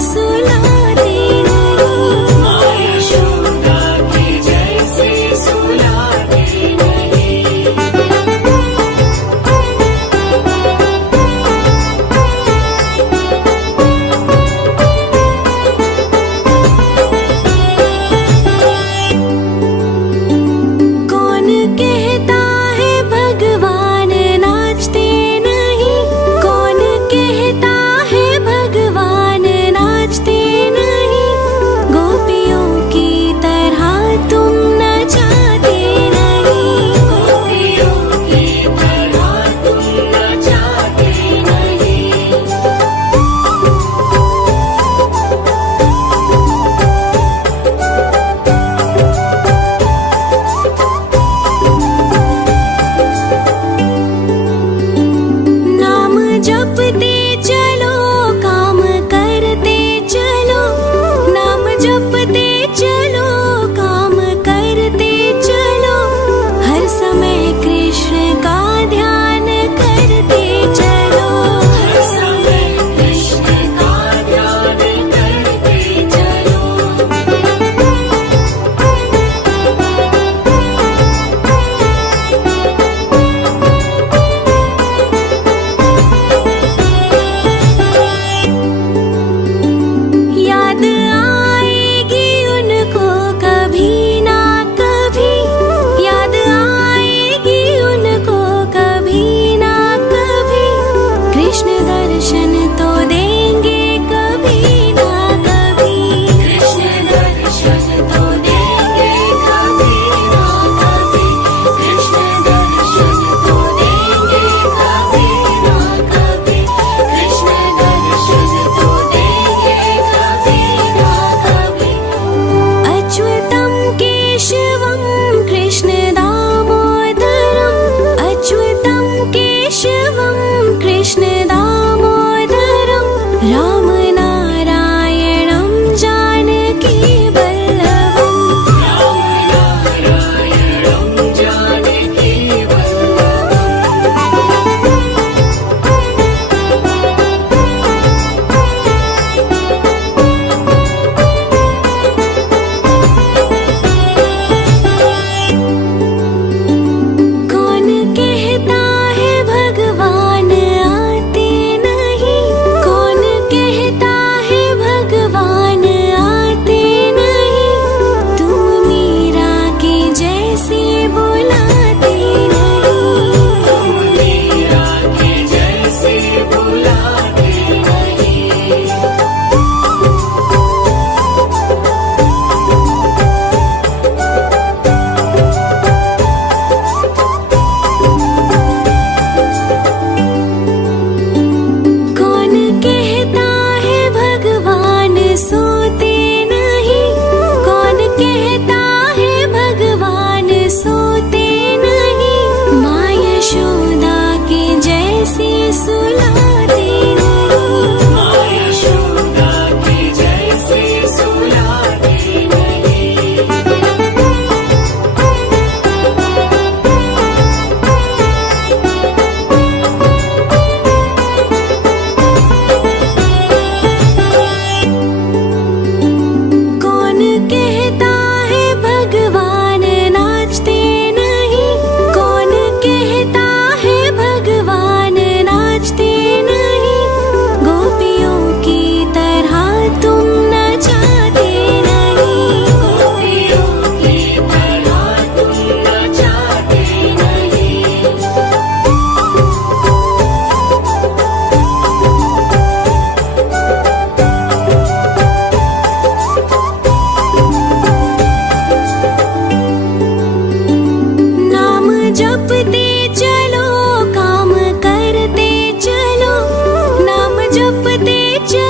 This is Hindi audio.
सुलाते नहीं। माँ यशोदा के जैसे सुलाते नहीं। कौन कहता है भगवान नाचते नहीं? कौन कहता है भगवान नाचते नहीं? गोपियों की तरह तुम नचाते नहीं। गोपियों की तरह तुम नचाते नहीं। नाम जपते चलो, काम करते चलो। नाम जपते चलो, काम करते चलो। हर समय कृष्ण का ध्यान करते चलो। हर समय कृष्ण का ध्यान करते चलो। याद आएगी उनको कभी ना कभी। याद आएगी उनको कभी ना कभी। कृष्ण दर्शन तो देंगे कभी ना कभी। कृष्ण दर्शन तो देंगे कभी ना कभी। कृष्ण दर्शन तो देंगे कभी ना कभी। कृष्ण दर्शन तो देंगे कभी ना कभी। अच्युतं केशवं कृष्ण दामोदरम्। अच्युतं केशवं कृष्ण दामोदरम्। राम नारायणं जानकी वल्लभम्। राम नारायणं जानकी कौन कहता है भगवान आते नहीं? कौन कहता है भगवान आते नहीं? तुम मीरा के जैसे बुलाते नहीं। तुम मीरा के जैसे बुलाते नहीं। कौन कहता है भगवान सोते नहीं? कौन कहता है भगवान सोते नहीं? माँ यशोदा के जैसे सुलाते नहीं। माँ यशोदा के जैसे सुलाते नहीं। कौन कहता है भगवान नाचते नहीं? कौन कहता है भगवान नाचते नहीं? गोपियों की तरह तुम नचाते नहीं। गोपियों की तरह तुम नचाते नहीं। नाम जपते चलो, काम करते चलो। नाम जपते चलो।